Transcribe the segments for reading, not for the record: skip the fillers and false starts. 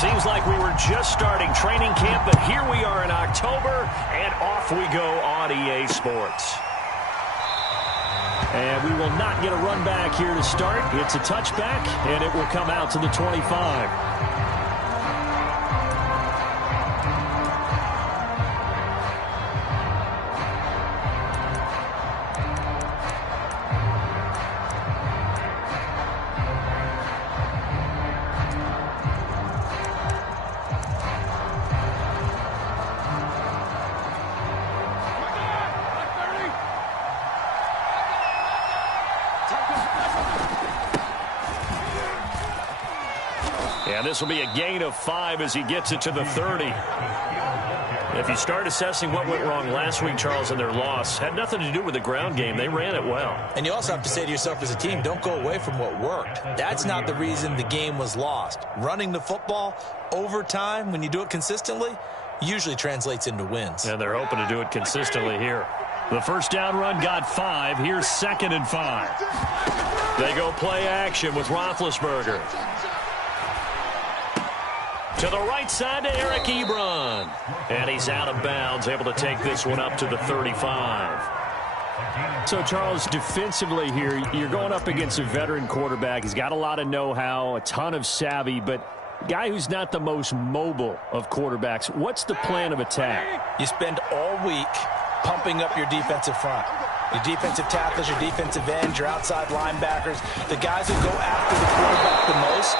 Seems like we were just starting training camp, but here we are in October, and off we go on EA Sports. And we will not get a run back here to start. It's a touchback, and it will come out to the 25. And this will be a gain of 5 as he gets it to the 30. If you start assessing what went wrong last week, Charles, in their loss, had nothing to do with the ground game. They ran it well. And you also have to say to yourself as a team, don't go away from what worked. That's not the reason the game was lost. Running the football over time, when you do it consistently, usually translates into wins. And they're hoping to do it consistently here. The first down run got 5. Here's 2nd and 5. They go play action with Roethlisberger. To the right side to Eric Ebron. And he's out of bounds, able to take this one up to the 35. So, Charles, defensively here, you're going up against a veteran quarterback. He's got a lot of know-how, a ton of savvy, but a guy who's not the most mobile of quarterbacks. What's the plan of attack? You spend all week pumping up your defensive front. Your defensive tackles, your defensive ends, your outside linebackers, the guys who go after the quarterback the most,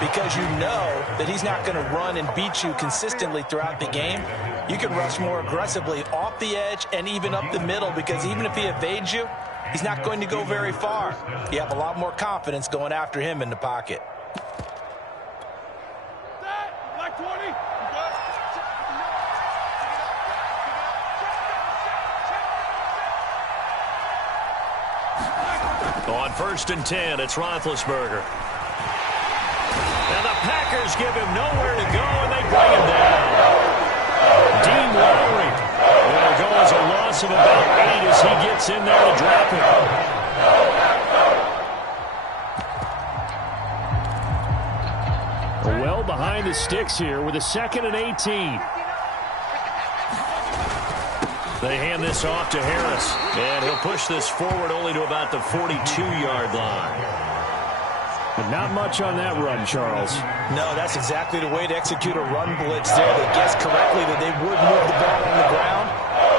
because you know that he's not going to run and beat you consistently throughout the game. You can rush more aggressively off the edge and even up the middle, because even if he evades you, he's not going to go very far. You have a lot more confidence going after him in the pocket. On 1st and 10, it's Roethlisberger. And the Packers give him nowhere to go, and they bring him down. Dean Lowry will go as a loss of about 8 as he gets in there to drop it. Well behind the sticks here with a 2nd and 18. They hand this off to Harris, and he'll push this forward only to about the 42-yard line. But not much on that run, Charles. No, that's exactly the way to execute a run blitz there. They guessed correctly that they would move the ball on the ground,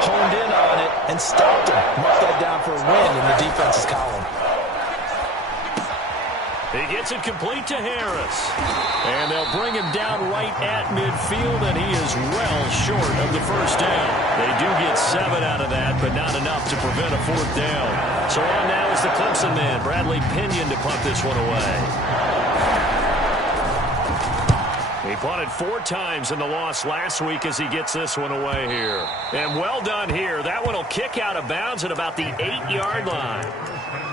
honed in on it, and stopped him. Marked that down for a win in the defense's column. He gets it complete to Harris. And they'll bring him down right at midfield, and he is well short of the first down. They do get 7 out of that, but not enough to prevent a 4th down. So on now is the Clemson man, Bradley Pinion, to punt this one away. He punted 4 times in the loss last week as he gets this one away here. And well done here. That one will kick out of bounds at about the 8-yard line.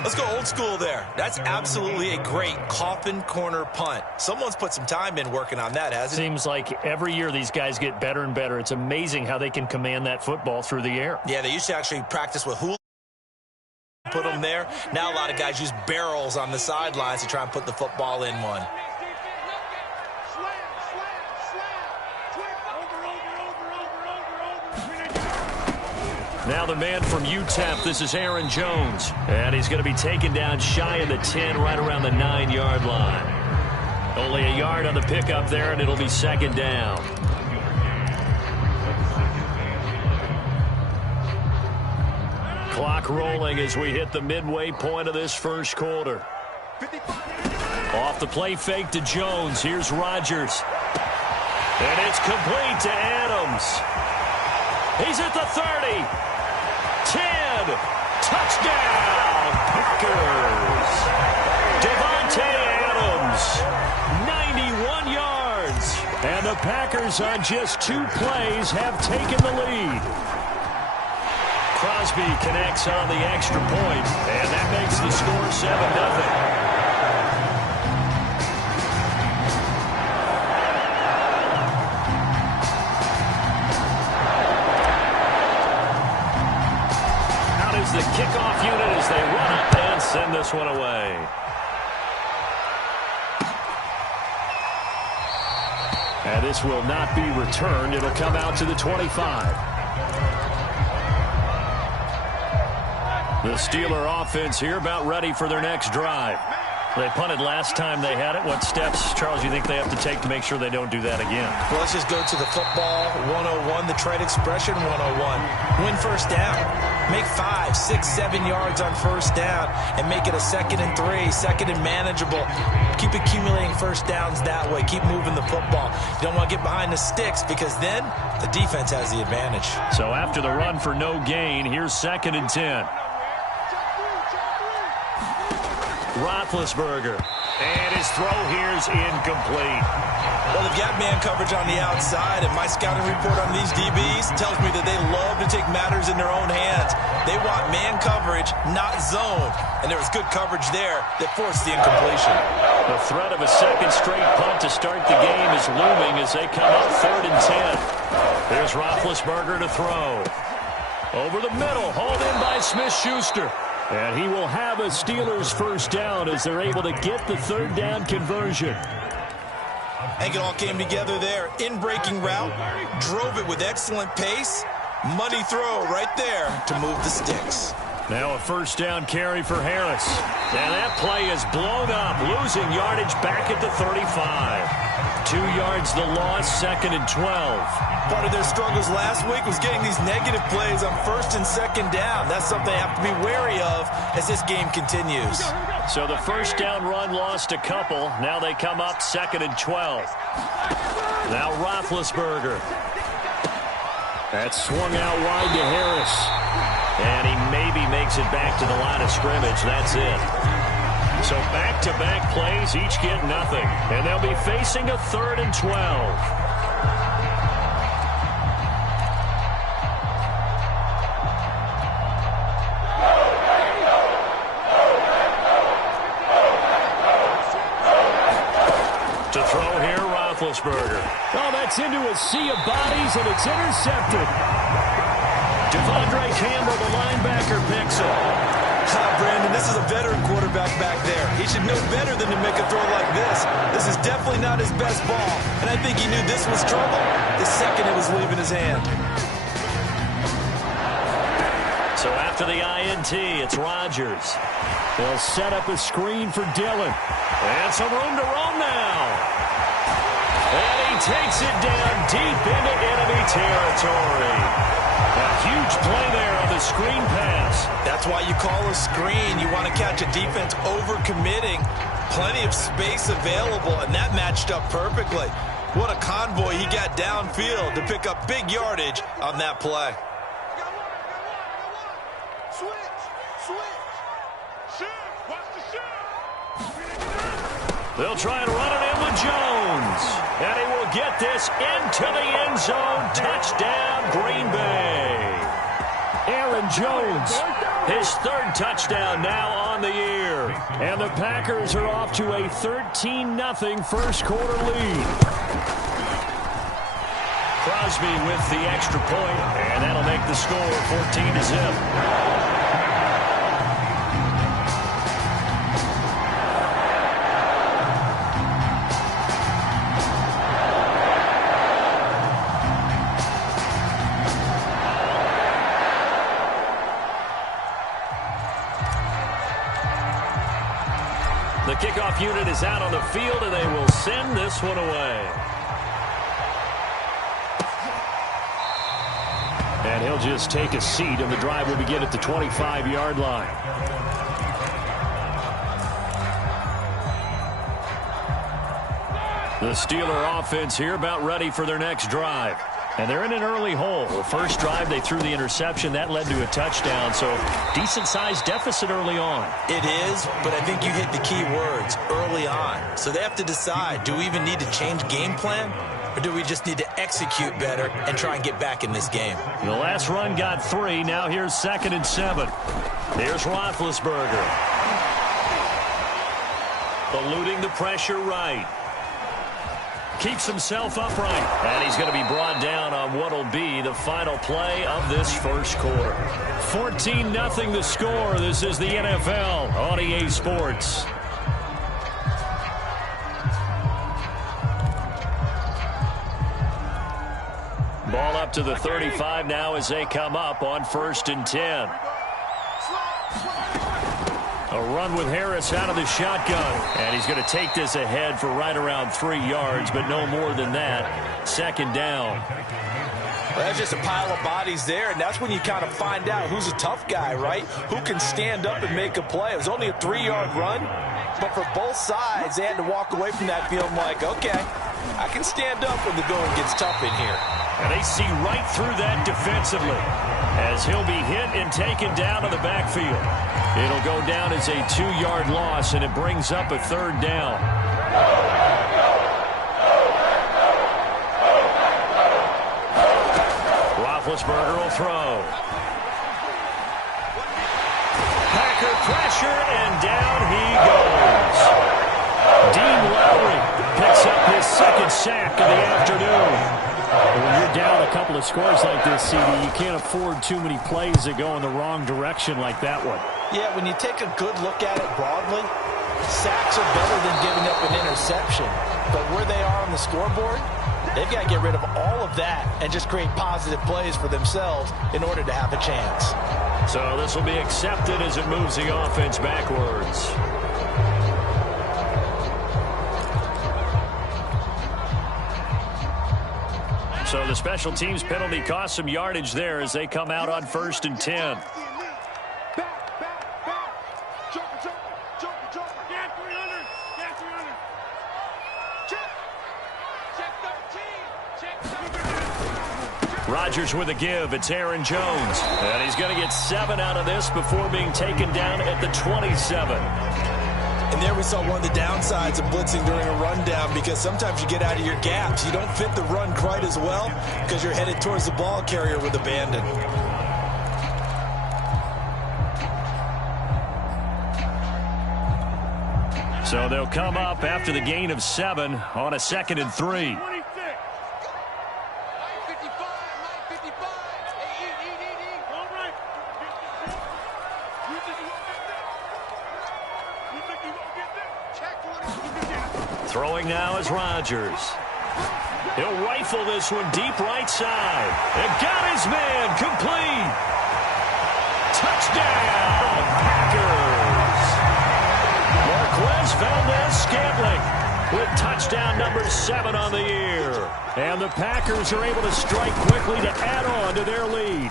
Let's go old school there. That's absolutely a great coffin corner punt. Someone's put some time in working on that, hasn't it? Seems like every year these guys get better and better. It's amazing how they can command that football through the air. Yeah, they used to actually practice with hula, put them there. Now a lot of guys use barrels on the sidelines to try and put the football in one. Now the man from UTEP, this is Aaron Jones. And he's going to be taken down shy of the 10, right around the 9-yard line. Only a yard on the pickup there, and it'll be 2nd down. Clock rolling as we hit the midway point of this first quarter. Off the play fake to Jones. Here's Rodgers. And it's complete to Adams. He's at the 30. 10. Touchdown, Packers. Devontae Adams, 91 yards. And the Packers on just 2 plays have taken the lead. Crosby connects on the extra point, and that makes the score 7-0. The kickoff unit as they run up and send this one away. And this will not be returned. It'll come out to the 25. The Steeler offense here about ready for their next drive. They punted last time they had it. What steps, Charles, you think they have to take to make sure they don't do that again? Well, let's just go to the football 101, the trade expression 101. Win first down. Make 5, 6, 7 yards on first down and make it a 2nd and 3, 2nd and manageable. Keep accumulating first downs that way. Keep moving the football. You don't want to get behind the sticks because then the defense has the advantage. So after the run for no gain, here's 2nd and 10. Roethlisberger, and his throw here is incomplete. Well, they've got man coverage on the outside, and my scouting report on these DBs tells me that they love to take matters in their own hands. They want man coverage, not zone, and there was good coverage there that forced the incompletion. The threat of a second straight punt to start the game is looming as they come up 3rd and 10. There's Roethlisberger to throw. Over the middle, hauled in by Smith-Schuster. And he will have a Steelers first down as they're able to get the 3rd down conversion. I think it all came together there. In-breaking route, drove it with excellent pace. Money throw right there to move the sticks. Now a first down carry for Harris. And that play is blown up, losing yardage back at the 35. 2 yards the loss, 2nd and 12. Part of their struggles last week was getting these negative plays on 1st and 2nd down. That's something they have to be wary of as this game continues. So the first down run lost a couple. Now they come up 2nd and 12. Now Roethlisberger. That swung out wide to Harris. And he maybe makes it back to the line of scrimmage. That's it. So back-to-back plays, each get nothing. And they'll be facing a 3rd and 12. To throw here, Roethlisberger. Oh, that's into a sea of bodies, and it's intercepted. Devondre Campbell, the linebacker, picks it. Brandon, this is a veteran quarterback back there. He should know better than to make a throw like this. This is definitely not his best ball, and I think he knew this was trouble the second it was leaving his hand. So after the INT, it's Rodgers. They'll set up a screen for Dillon. And some room to roam now. And he takes it down deep into enemy territory. A huge play there on the screen pass. That's why you call a screen. You want to catch a defense over-committing. Plenty of space available, and that matched up perfectly. What a convoy he got downfield to pick up big yardage on that play. They'll try and run it in with Jones. And he will get this into the end zone. Touchdown, Green Bay. Aaron Jones, his 3rd touchdown now on the year. And the Packers are off to a 13-0 first quarter lead. Crosby with the extra point, and that'll make the score 14-0. The kickoff unit is out on the field, and they will send this one away. And he'll just take a seat, and the drive will begin at the 25-yard line. The Steeler offense here about ready for their next drive. And they're in an early hole. The first drive, they threw the interception. That led to a touchdown, so decent-sized deficit early on. It is, but I think you hit the key words, early on. So they have to decide, do we even need to change game plan, or do we just need to execute better and try and get back in this game? The last run got 3. Now here's 2nd and 7. Here's Roethlisberger. Eluding the pressure right. Keeps himself upright. And he's going to be brought down on what will be the final play of this first quarter. 14-0 the score. This is the NFL on EA Sports. Ball up to the 35 now as they come up on 1st and 10. A run with Harris out of the shotgun. And he's going to take this ahead for right around 3 yards, but no more than that. 2nd down. Well, that's just a pile of bodies there, and that's when you kind of find out who's a tough guy, right? Who can stand up and make a play. It was only a 3-yard run, but for both sides, they had to walk away from that feeling like, okay, I can stand up when the going gets tough in here. And they see right through that defensively as he'll be hit and taken down to the backfield. It'll go down as a 2-yard loss, and it brings up a 3rd down. Roethlisberger will throw. Packer pressure, and down he goes. Dean Lowry picks up his 2nd sack of the afternoon. When you're down a couple of scores like this, CD, you can't afford too many plays that go in the wrong direction like that one. Yeah, when you take a good look at it broadly, sacks are better than giving up an interception. But where they are on the scoreboard, they've got to get rid of all of that and just create positive plays for themselves in order to have a chance. So this will be accepted as it moves the offense backwards. So the special teams penalty cost some yardage there as they come out on 1st and 10. Rodgers with a give. It's Aaron Jones. And he's going to get 7 out of this before being taken down at the 27. And there we saw one of the downsides of blitzing during a rundown, because sometimes you get out of your gaps. You don't fit the run quite as well because you're headed towards the ball carrier with abandon. So they'll come up after the gain of 7 on a 2nd and 3. Throwing now is Rodgers. He'll rifle this one deep right side. And got his man complete. Touchdown, Packers. Marquez Valdez-Scantling with touchdown number 7 on the year. And the Packers are able to strike quickly to add on to their lead.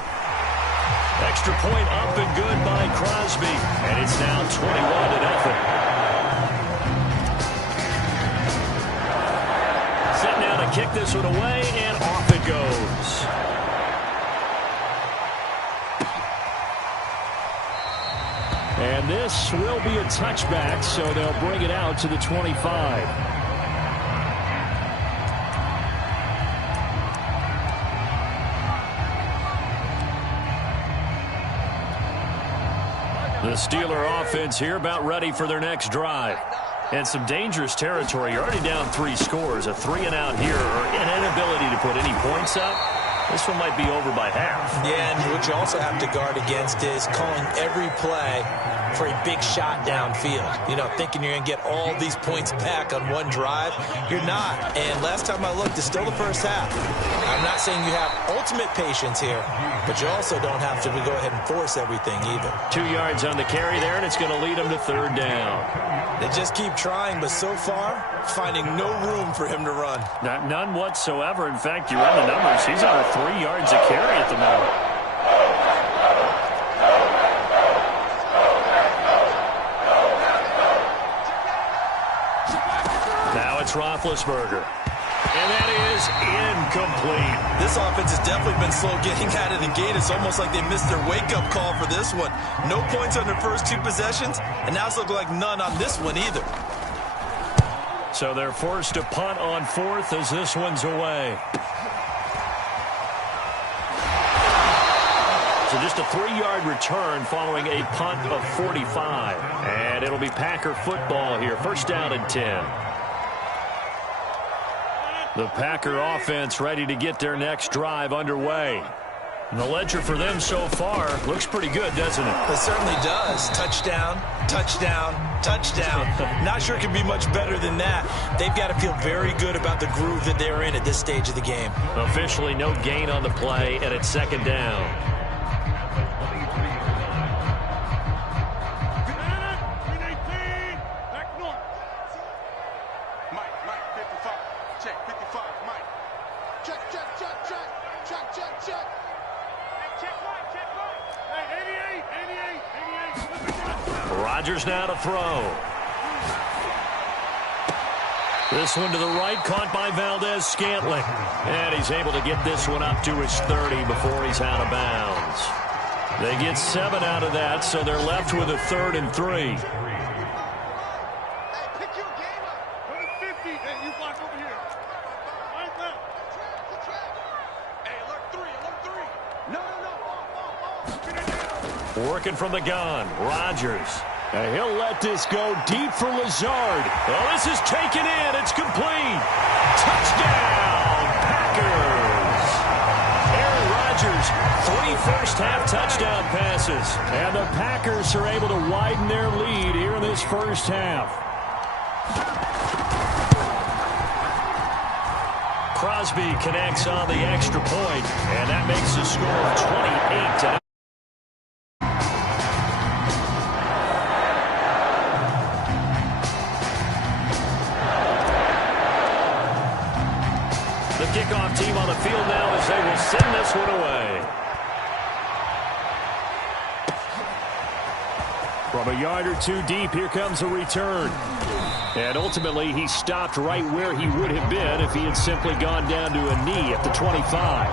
Extra point up and good by Crosby. And it's now 21-0. Kick this one away, and off it goes. And this will be a touchback, so they'll bring it out to the 25. The Steeler offense here about ready for their next drive. And some dangerous territory. You're already down 3 scores. A 3-and-out here, or an inability to put any points up. This one might be over by half. Yeah, and what you also have to guard against is calling every play for a big shot downfield. You know, thinking you're going to get all these points back on one drive. You're not. And last time I looked, it's still the first half. I'm not saying you have ultimate patience here, but you also don't have to go ahead and force everything either. 2 yards on the carry there, and it's going to lead them to 3rd down. They just keep trying, but so far, finding no room for him to run. None whatsoever. In fact, you run the numbers. He's under 3 yards a carry at the moment. Now it's Roethlisberger. And that is incomplete. This offense has definitely been slow getting out of the gate. It's almost like they missed their wake-up call for this one. No points on their first 2 possessions, and now it's looking like none on this one either. So they're forced to punt on 4th as this one's away. So just a 3-yard return following a punt of 45. And it'll be Packer football here. 1st down and 10. The Packer offense ready to get their next drive underway. And the ledger for them so far looks pretty good, doesn't it? It certainly does. Touchdown, touchdown, touchdown. Not sure it can be much better than that. They've got to feel very good about the groove that they're in at this stage of the game. Officially no gain on the play, and it's second down. Rodgers now to throw. This one to the right, caught by Valdes-Scantling. And he's able to get this one up to his 30 before he's out of bounds. They get 7 out of that, so they're left with a 3rd and 3. Working from the gun, Rodgers. And he'll let this go deep for Lazard. Oh, this is taken in. It's complete. Touchdown, Packers. Aaron Rodgers, 3 first-half touchdown passes. And the Packers are able to widen their lead here in this first half. Crosby connects on the extra point, and that makes the score 28-9. Kickoff team on the field now as they will send this one away. From a yard or 2 deep, here comes a return. And ultimately, he stopped right where he would have been if he had simply gone down to a knee at the 25.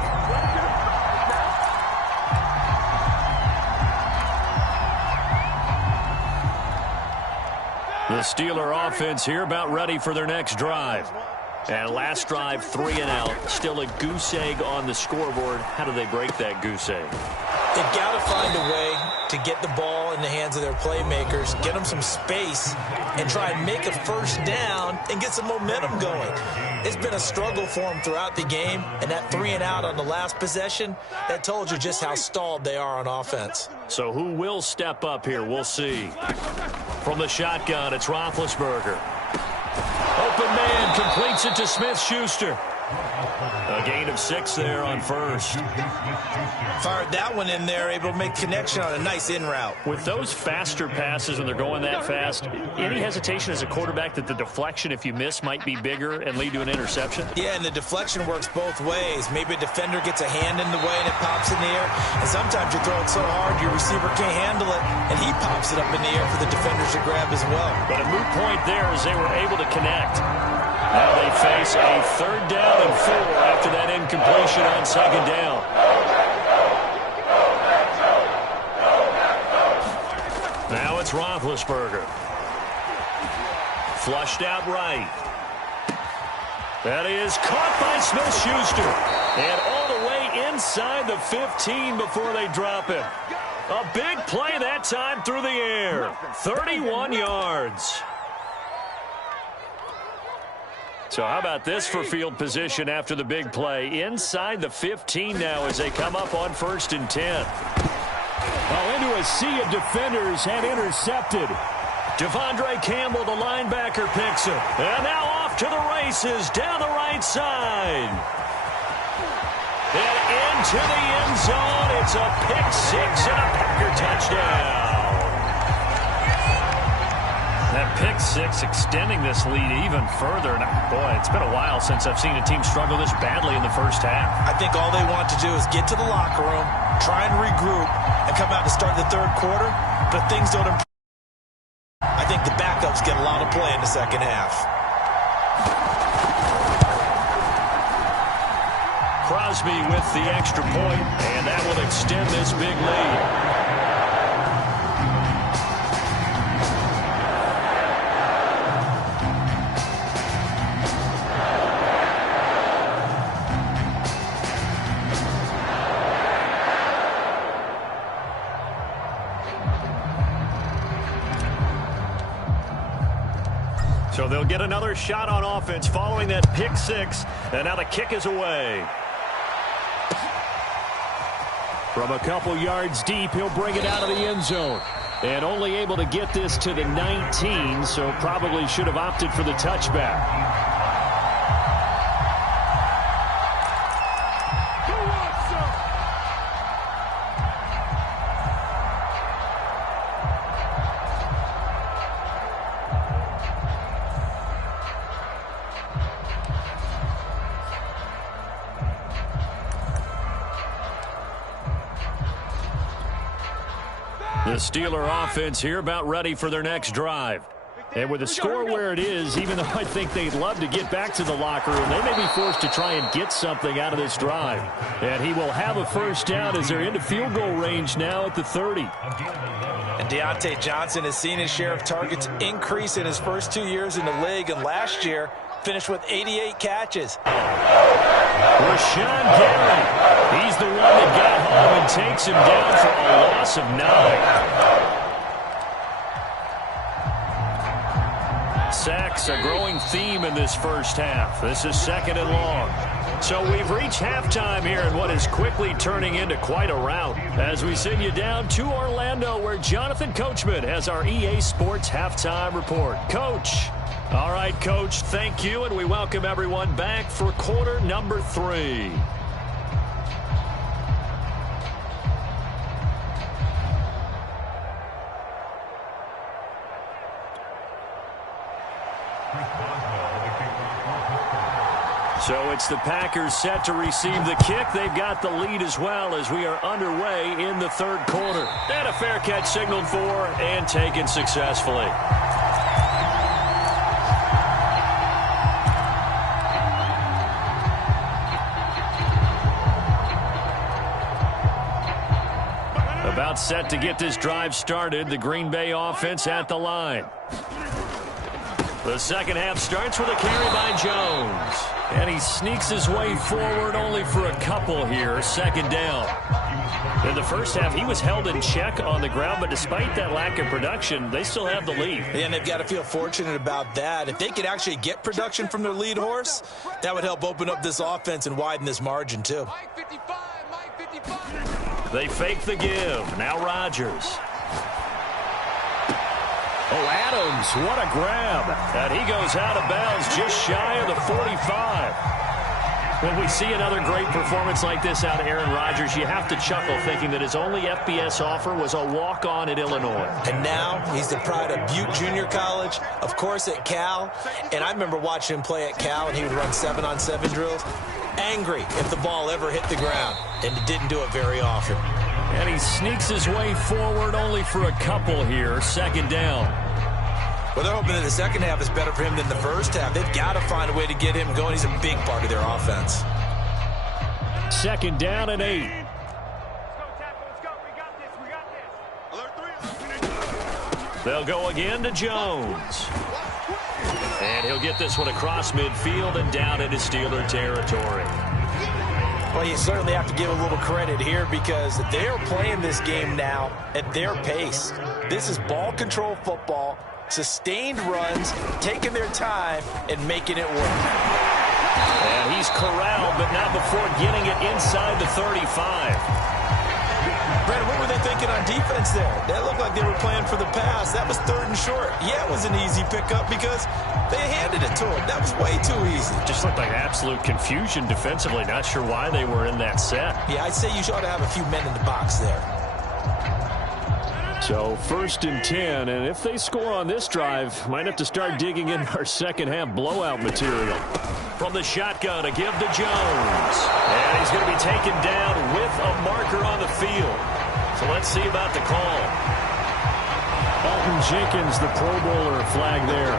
The Steeler offense here about ready for their next drive. And last drive, 3 and out. Still a goose egg on the scoreboard. How do they break that goose egg? They've got to find a way to get the ball in the hands of their playmakers, get them some space, and try and make a first down and get some momentum going. It's been a struggle for them throughout the game, and that 3 and out on the last possession, that told you just how stalled they are on offense. So who will step up here? We'll see. From the shotgun, it's Roethlisberger. Open man completes it to Smith-Schuster. A gain of 6 there on first. Fired that one in there, able to make connection on a nice in route. With those faster passes when they're going that fast, any hesitation as a quarterback that the deflection, if you miss, might be bigger and lead to an interception? Yeah, and the deflection works both ways. Maybe a defender gets a hand in the way and it pops in the air. And sometimes you throw it so hard your receiver can't handle it, and he pops it up in the air for the defenders to grab as well. But a moot point there as they were able to connect. Now they face a 3rd down and 4 after that incompletion on 2nd down. Now it's Roethlisberger. Flushed out right. That is caught by Smith-Schuster. And all the way inside the 15 before they drop him. A big play that time through the air. 31 yards. So how about this for field position after the big play? Inside the 15 now as they come up on 1st and 10. Oh, into a sea of defenders and intercepted. Devondre Campbell, the linebacker, picks it. And now off to the races down the right side. And into the end zone. It's a pick-6 and a Packer touchdown. That pick-6 extending this lead even further. And boy, it's been a while since I've seen a team struggle this badly in the first half. I think all they want to do is get to the locker room, try and regroup, and come out to start the 3rd quarter. But if things don't improve, I think the backups get a lot of play in the second half. Crosby with the extra point, and that will extend this big lead. So they'll get another shot on offense following that pick-6, and now the kick is away. From a couple yards deep, he'll bring it out of the end zone. And only able to get this to the 19, so probably should have opted for the touchback. The Steeler offense here about ready for their next drive. And with the score where it is, even though I think they'd love to get back to the locker room, they may be forced to try and get something out of this drive. And he will have a first down as they're into field goal range now at the 30. And Deontay Johnson has seen his share of targets increase in his first 2 years in the league, and last year finished with 88 catches. Rashawn Gary. He's the one that got home and takes him down for a loss of 9. Sacks, a growing theme in this first half. This is 2nd and long. So we've reached halftime here in what is quickly turning into quite a rout as we send you down to Orlando, where Jonathan Coachman has our EA Sports Halftime Report. Coach. All right, Coach, thank you, and we welcome everyone back for quarter number 3. So it's the Packers set to receive the kick. They've got the lead as well as we are underway in the 3rd quarter. And a fair catch signaled for and taken successfully. About set to get this drive started. The Green Bay offense at the line. The second half starts with a carry by Jones. And he sneaks his way forward only for a couple here. 2nd down. In the first half, he was held in check on the ground, but despite that lack of production, they still have the lead. And they've got to feel fortunate about that. If they could actually get production from their lead horse, that would help open up this offense and widen this margin, too. They fake the give. Now Rodgers. Oh, Adams, what a grab. And he goes out of bounds just shy of the 45. When we see another great performance like this out of Aaron Rodgers, you have to chuckle thinking that his only FBS offer was a walk-on at Illinois. And now he's the pride of Butte Junior College, of course at Cal. And I remember watching him play at Cal, and he would run 7-on-7 drills. Angry if the ball ever hit the ground, and he didn't do it very often. And he sneaks his way forward only for a couple here. 2nd down. Well, they're hoping that the second half is better for him than the first half. They've got to find a way to get him going. He's a big part of their offense. 2nd down and 8. Let's go. We got this. They'll go again to Jones. And he'll get this one across midfield and down into Steeler territory. Well, you certainly have to give a little credit here because they're playing this game now at their pace. This is ball control football, sustained runs, taking their time, and making it work. And he's corralled, but not before getting it inside the 35. Brandon, what were they thinking on defense there? That looked like they were playing for the pass. That was 3rd and short. Yeah, it was an easy pickup because they handed it to him. That was way too easy. Just looked like absolute confusion defensively. Not sure why they were in that set. Yeah, I'd say you ought to have a few men in the box there. So 1st and 10, and if they score on this drive, might have to start digging in our second half blowout material. From the shotgun, a give to Jones. And he's going to be taken down with a marker on the field. So let's see about the call. Alton Jenkins, the Pro Bowler, flag there.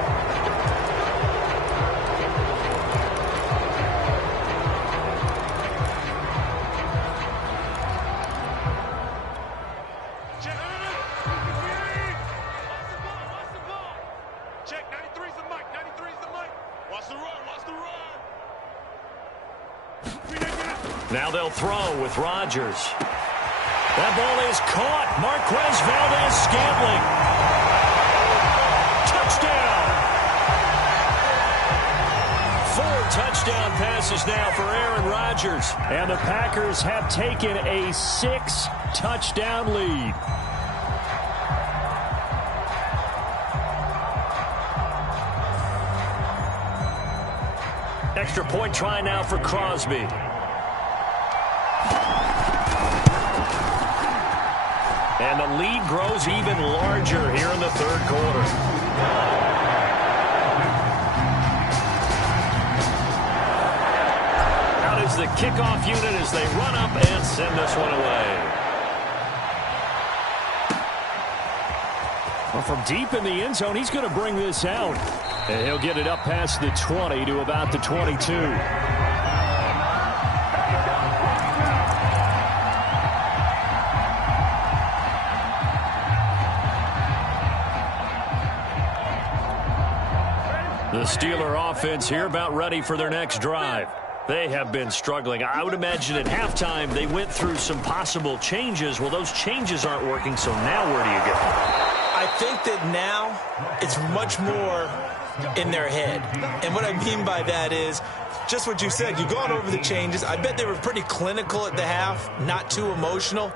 Check, 93's the mic, 93's the mic. Watch the run, watch the run. Now they'll throw with Rodgers. That ball is caught. Marquez Valdes-Scantling. Touchdown. 4 touchdown passes now for Aaron Rodgers. And the Packers have taken a 6-touchdown lead. Extra point try now for Crosby. And the lead grows even larger here in the third quarter. Out is the kickoff unit as they run up and send this one away. Well, from deep in the end zone, he's going to bring this out. And he'll get it up past the 20 to about the 22. The Steeler offense here about ready for their next drive. They have been struggling. I would imagine at halftime they went through some possible changes. Well, those changes aren't working, so now where do you go? I think that now it's much more in their head. And what I mean by that is just what you said. You've gone over the changes. I bet they were pretty clinical at the half, not too emotional.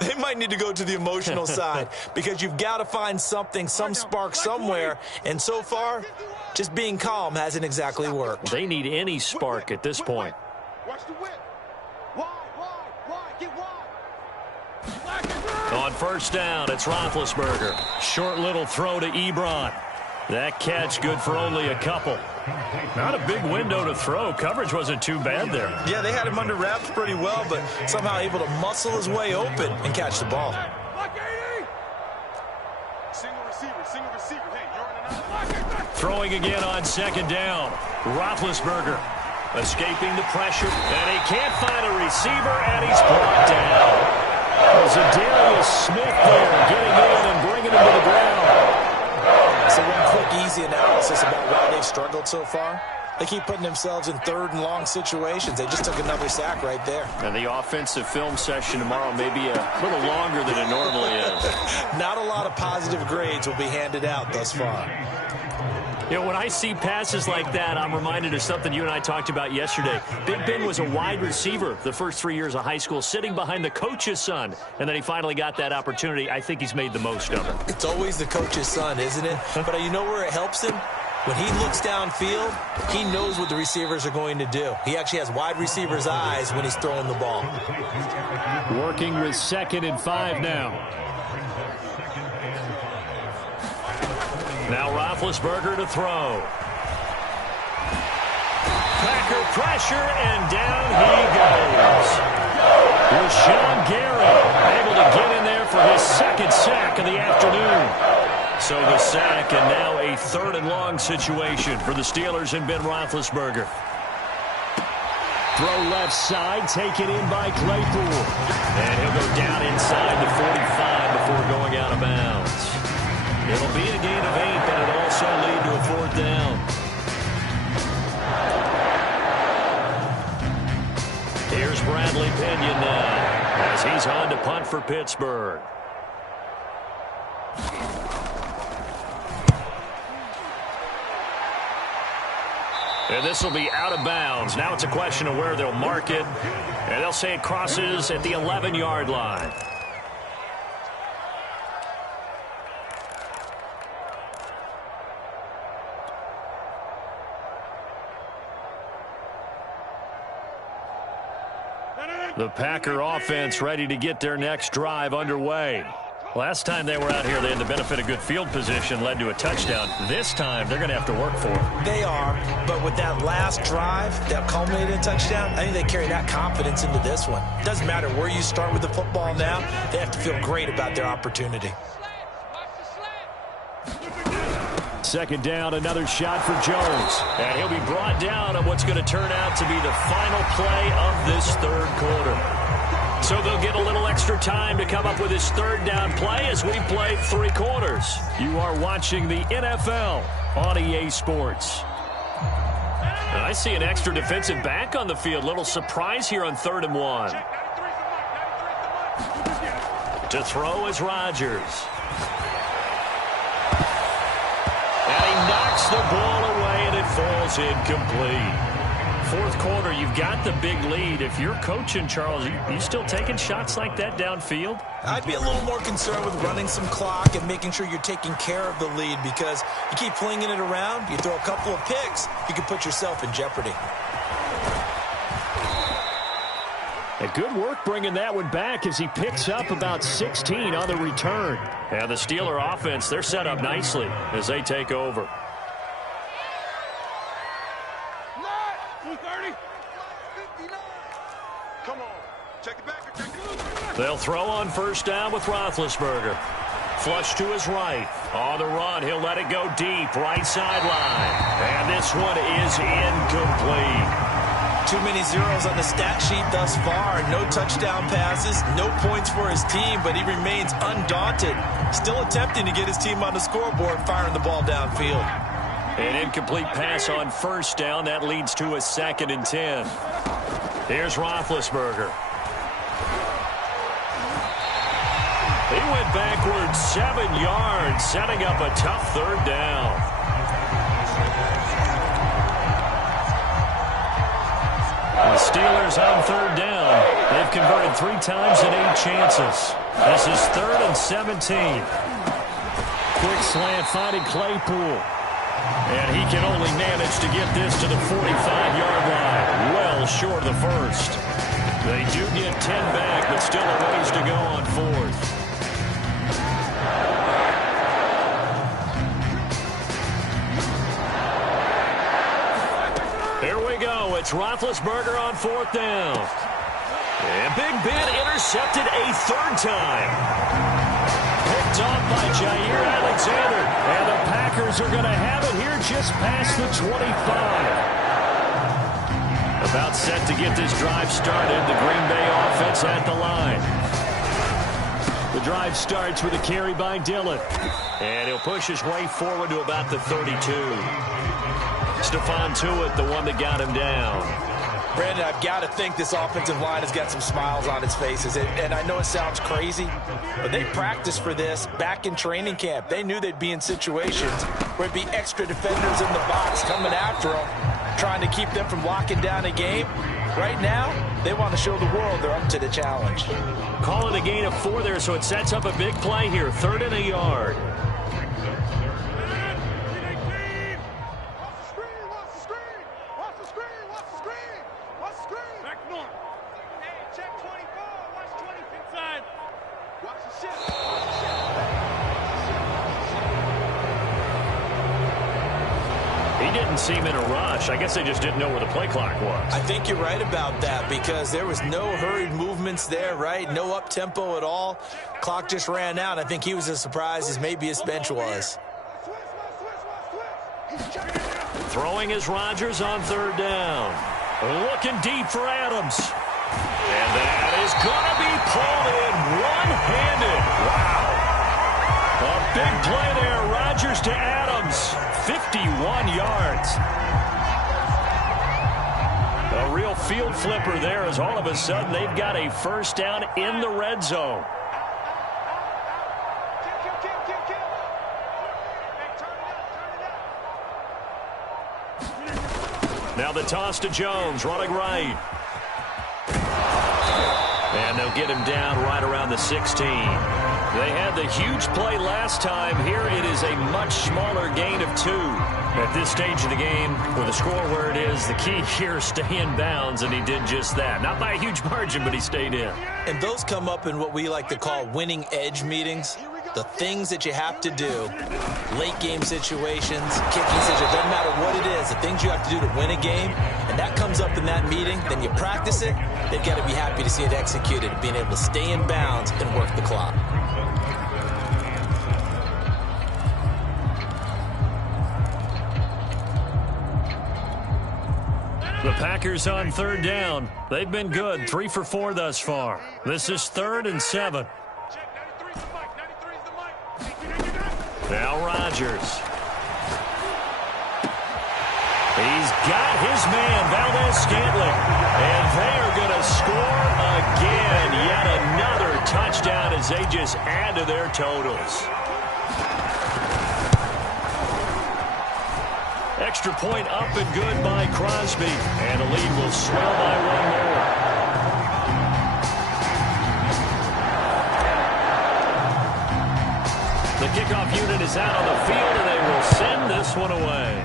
They might need to go to the emotional side because you've got to find something, some spark somewhere. And so far, just being calm hasn't exactly worked. They need any spark at this point. Watch the whip. Wide, get wide. On first down, it's Roethlisberger. Short little throw to Ebron. That catch good for only a couple. Not a big window to throw. Coverage wasn't too bad there. Yeah, they had him under wraps pretty well, but somehow able to muscle his way open and catch the ball. Single receiver. Hey, you're in another. Throwing again on second down. Roethlisberger escaping the pressure, and he can't find a receiver, and he's brought down. Zadarius Smith there getting in and bringing him to the ground. So one quick, easy analysis about why they've struggled so far. They keep putting themselves in third and long situations. They just took another sack right there. And the offensive film session tomorrow may be a little longer than it normally is. Not a lot of positive grades will be handed out thus far. You know, when I see passes like that, I'm reminded of something you and I talked about yesterday. Big Ben was a wide receiver the first 3 years of high school, sitting behind the coach's son, and then he finally got that opportunity. I think he's made the most of it. It's always the coach's son, isn't it? But you know where it helps him? When he looks downfield, he knows what the receivers are going to do. He actually has wide receivers' eyes when he's throwing the ball. Working with 2nd and 5 now. Now Roethlisberger to throw. Packer pressure, and down he goes. Rashawn Gary able to get in there for his 2nd sack of the afternoon. So the sack, and now a 3rd and long situation for the Steelers and Ben Roethlisberger. Throw left side, taken in by Claypool. And he'll go down inside the 45 before going out of bounds. It'll be a gain of 8, but it'll also lead to a 4th down. Here's Bradley Pinion now as he's on to punt for Pittsburgh. And this will be out of bounds. Now it's a question of where they'll mark it. And they'll say it crosses at the 11-yard line. The Packer offense ready to get their next drive underway. Last time they were out here, they had the benefit of good field position, led to a touchdown. This time, they're going to have to work for it. They are, but with that last drive that culminated in a touchdown, I think they carry that confidence into this one. It doesn't matter where you start with the football now. They have to feel great about their opportunity. 2nd down, another shot for Jones. And he'll be brought down on what's going to turn out to be the final play of this 3rd quarter. So they'll get a little extra time to come up with his 3rd down play as we play 3 quarters. You are watching the NFL on EA Sports. And I see an extra defensive back on the field. Little surprise here on 3rd and 1. To throw is Rodgers. And he knocks the ball away, and it falls incomplete. fourth quarter, you've got the big lead. If you're coaching, Charles, you still taking shots like that downfield? I'd be a little more concerned with running some clock and making sure you're taking care of the lead, because you keep flinging it around, you throw a couple of picks, you can put yourself in jeopardy. A good work bringing that one back as he picks up about 16 on the return. And the Steeler offense, they're set up nicely as they take over. They'll throw on first down with Roethlisberger. Flush to his right. On the run, he'll let it go deep, right sideline. And this one is incomplete. Too many zeros on the stat sheet thus far. No touchdown passes, no points for his team, but he remains undaunted. Still attempting to get his team on the scoreboard, firing the ball downfield. An incomplete pass on first down. That leads to a 2nd and 10. Here's Roethlisberger. He went backwards 7 yards, setting up a tough third down. The Steelers on third down. They've converted 3 times in 8 chances. This is 3rd and 17. Quick slant finding Claypool. And he can only manage to get this to the 45-yard line. Well short of the first. They do get 10 back, but still a ways to go on 4th. Here we go. It's Roethlisberger on 4th down. And Big Ben intercepted a 3rd time. Picked off by Jair Alexander. And the Packers are going to have it here just past the 25. About set to get this drive started. The Green Bay offense at the line. The drive starts with a carry by Dillon. And he'll push his way forward to about the 32. Stephon Tuitt, the one that got him down. Brandon, I've got to think this offensive line has got some smiles on its faces. And I know it sounds crazy, but they practiced for this back in training camp. They knew they'd be in situations where it'd be extra defenders in the box coming after them, trying to keep them from locking down a game. Right now, they want to show the world they're up to the challenge. Call it a gain of 4 there, so it sets up a big play here. 3rd and a yard. He didn't seem in a rush. I guess they just didn't know where the play clock was. I think you're right about that, because there was no hurried movements there, right? No up-tempo at all. Clock just ran out. I think he was as surprised as maybe his bench was. Throwing is Rodgers on 3rd down. Looking deep for Adams. And that is going to be pulled in one-handed. Wow. A big play there. Rodgers to Adams. 51 yards. A real field flipper there, as all of a sudden they've got a first down in the red zone. Now the toss to Jones, running right. And they'll get him down right around the 16. They had the huge play last time. Here it is a much smaller gain of 2. At this stage of the game, with the score where it is, the key here is stay in bounds, and he did just that. Not by a huge margin, but he stayed in. And those come up in what we like to call winning edge meetings. The things that you have to do, late game situations, kicking situations, doesn't matter what it is, the things you have to do to win a game, and that comes up in that meeting, then you practice it, they've got to be happy to see it executed, being able to stay in bounds and work the clock. The Packers on 3rd down. They've been good, 3 for 4 thus far. This is 3rd and 7. Now Rodgers. He's got his man, Valdez-Scantling. And they are going to score again. Yet another touchdown as they just add to their totals. Extra point up and good by Crosby. And the lead will swell by one more. The kickoff unit is out on the field, and they will send this one away.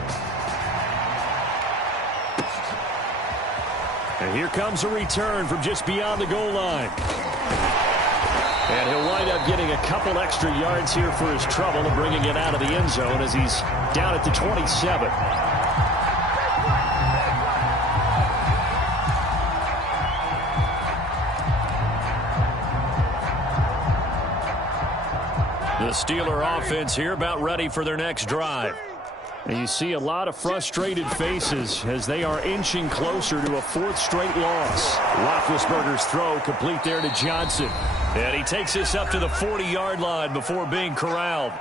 And here comes a return from just beyond the goal line. And he'll wind up getting a couple extra yards here for his trouble and bringing it out of the end zone as he's down at the 27. The Steeler offense here about ready for their next drive. And you see a lot of frustrated faces as they are inching closer to a fourth straight loss. Roethlisberger's throw complete there to Johnson. And he takes this up to the 40-yard line before being corralled.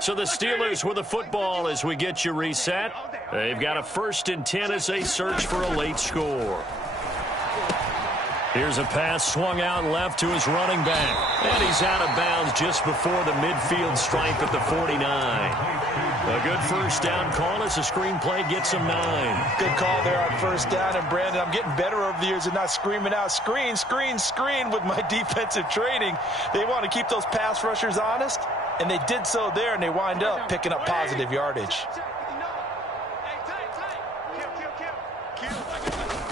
So the Steelers with the football as we get you reset. They've got a 1st and 10 as they search for a late score. Here's a pass swung out left to his running back. And he's out of bounds just before the midfield stripe at the 49. A good first down call as the screenplay gets him 9. Good call there on first down. And, Brandon, I'm getting better over the years and not screaming out, screen, screen, screen with my defensive training. They want to keep those pass rushers honest, and they did so there, and they wind up picking up positive yardage.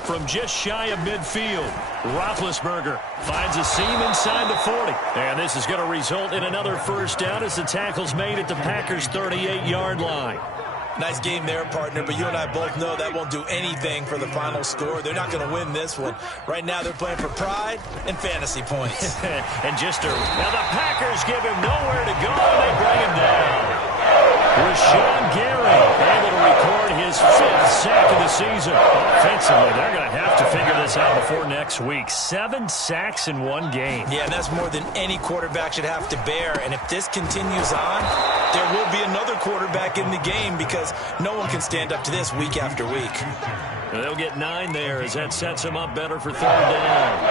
From just shy of midfield, Roethlisberger finds a seam inside the 40. And this is going to result in another first down as the tackle's made at the Packers' 38-yard line. Nice game there, partner, but you and I both know that won't do anything for the final score. They're not going to win this one. Right now they're playing for pride and fantasy points. And now the Packers give him nowhere to go, and they bring him down. Rashawn Gary able to record his 5th sack of the season. Offensively, they're going to have to figure this out before next week. 7 sacks in one game. Yeah, that's more than any quarterback should have to bear. And if this continues on, there will be another quarterback in the game because no one can stand up to this week after week. And they'll get 9 there as that sets him up better for 3rd down.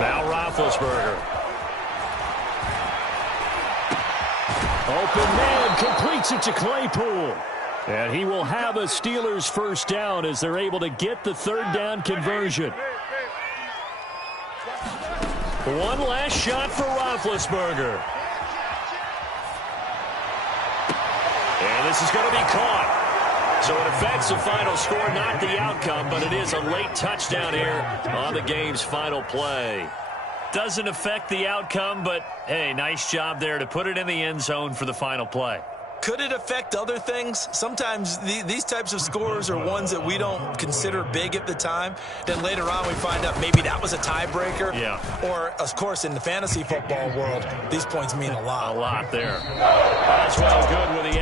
Now Roethlisberger. Open man completes it to Claypool. And he will have a Steelers first down as they're able to get the 3rd down conversion. One last shot for Roethlisberger. And this is going to be caught. So it affects the final score, not the outcome, but it is a late touchdown here on the game's final play. Doesn't affect the outcome, but, hey, nice job there to put it in the end zone for the final play. Could it affect other things? Sometimes these types of scores are ones that we don't consider big at the time. Then later on we find out maybe that was a tiebreaker. Yeah. Or, of course, in the fantasy football world, these points mean a lot. A lot there. Oswell good with the